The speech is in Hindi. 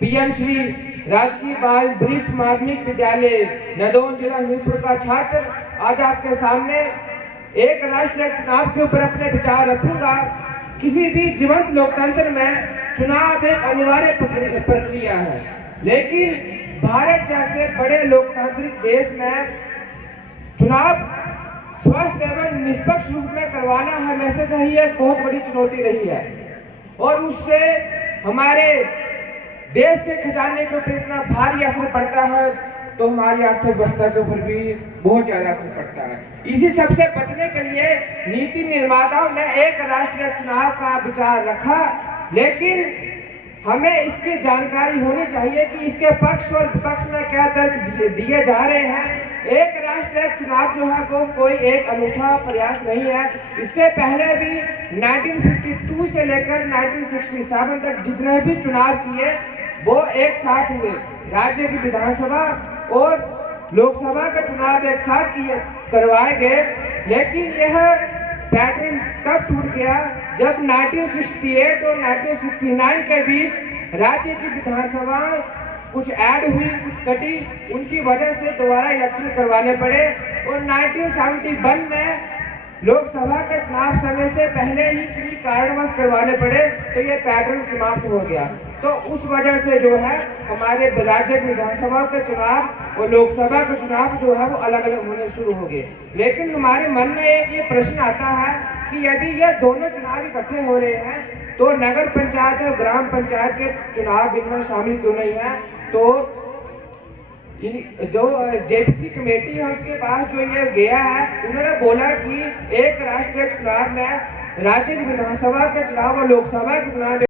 पीएम श्री राजकीय बाल वरिष्ठ माध्यमिक विद्यालय नदौन जिला हमीरपुर का छात्र आज आपके सामने एक राष्ट्र एक चुनाव के ऊपर अपने विचार रखूंगा। किसी भी जीवंत लोकतंत्र में चुनाव एक अनिवार्य प्रक्रिया है, लेकिन भारत जैसे बड़े लोकतांत्रिक देश में चुनाव स्वस्थ एवं निष्पक्ष रूप में करवाना हमेशा से ही एक बहुत बड़ी चुनौती रही है और उससे हमारे देश के खजाने के ऊपर इतना भारी असर पड़ता है तो हमारी अर्थव्यवस्था के ऊपर भी बहुत ज्यादा असर पड़ता है। इसी सबसे बचने के लिए नीति निर्माताओं ने एक राष्ट्रीय चुनाव का विचार रखा, लेकिन हमें इसकी जानकारी होनी चाहिए कि इसके पक्ष और विपक्ष में क्या तर्क दिए जा रहे हैं। एक राष्ट्र एक चुनाव जो है वो कोई एक अनूठा प्रयास नहीं है। इससे पहले भी 1952 से लेकर 1967 तक जितने भी चुनाव किए वो एक साथ हुए। राज्य की विधानसभा और लोकसभा का चुनाव एक साथ करवाए गए, लेकिन यह पैटर्न तब टूट गया जब 1968 और 1969 के बीच राज्य की विधानसभा कुछ ऐड हुई, कुछ कटी, उनकी वजह से दोबारा इलेक्शन करवाने पड़े और 1971 में लोकसभा का चुनाव समय से पहले ही किसी कारणवश करवाने पड़े, तो ये पैटर्न समाप्त हो गया। तो उस वजह से जो है हमारे राज्य विधानसभा का चुनाव और लोकसभा का चुनाव जो है वो अलग अलग होने शुरू हो गए। लेकिन हमारे मन में एक ये प्रश्न आता है कि यदि ये दोनों चुनाव इकट्ठे हो रहे हैं तो नगर पंचायत और ग्राम पंचायत के चुनाव इनमें शामिल क्यों नहीं है। तो जो जेपीसी कमेटी है उसके पास जो ये गया है, उन्होंने बोला कि एक राष्ट्रीय चुनाव में राज्य की विधानसभा के चुनाव और लोकसभा के चुनाव